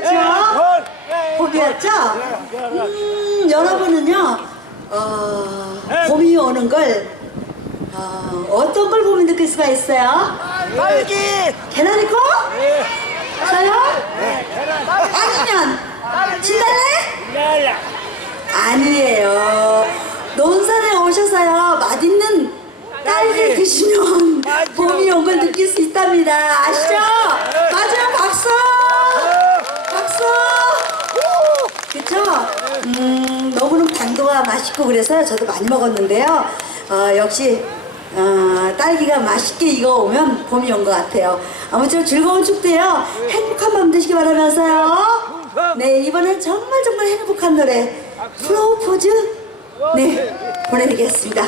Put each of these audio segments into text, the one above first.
봄이 왔어요, 그쵸? 봄이 왔죠? 음, 여러분은요, 어, 봄이 오는 걸, 어, 어떤 걸 보면 느낄 수가 있어요? 딸기! 계란이 고? 저요? 아니면, 진달래? 아니에요. 논산에 오셔서요, 맛있는 딸기 드시면 봄이 온 걸 느낄 수 있답니다. 아시죠? 맞아요, 박수! 박수! 그쵸? 음, 너무너무 당도가 맛있고 그래서 저도 많이 먹었는데요. 어, 역시, 어, 딸기가 맛있게 익어오면 봄이 온 것 같아요. 아무쪼록 즐거운 축제요. 행복한 밤 되시기 바라면서요. 네, 이번엔 정말 정말 행복한 노래, 프로포즈, 네, 보내드리겠습니다.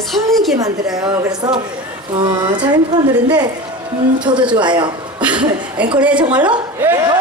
설레게 만들어요. 그래서 어, 참 행복한 노래인데 음, 저도 좋아요. 앵콜에 정말로? 정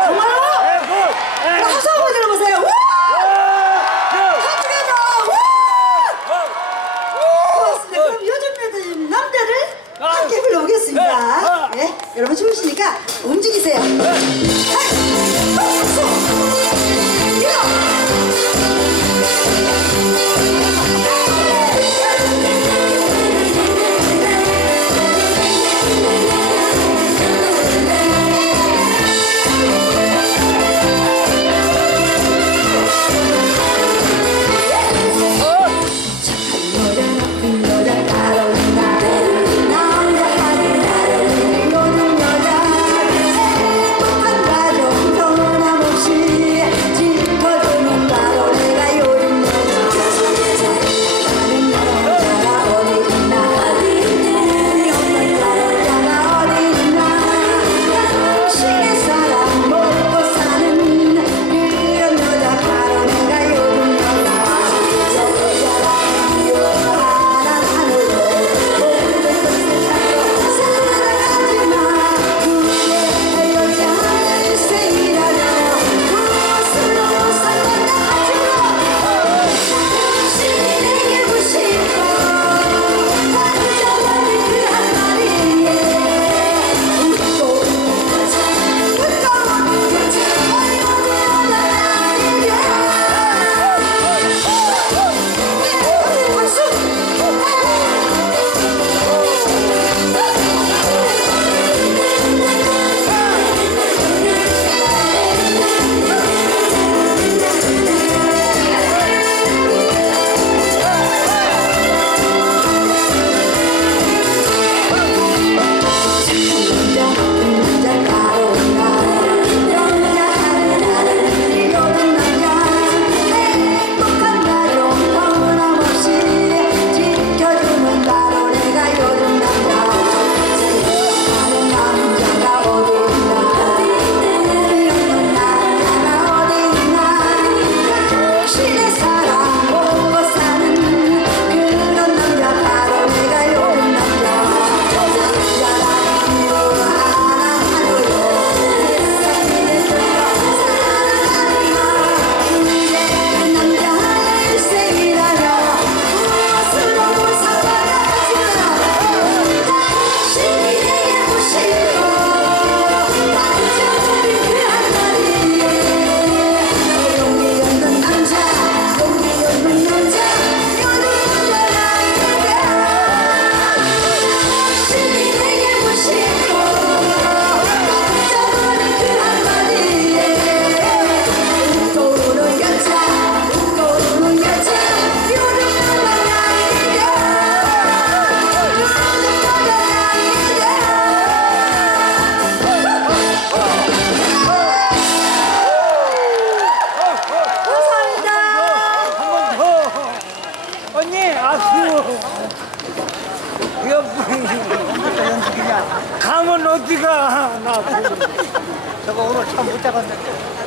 오늘 참 못 잡았네.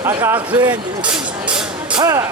아까 악수해야지 하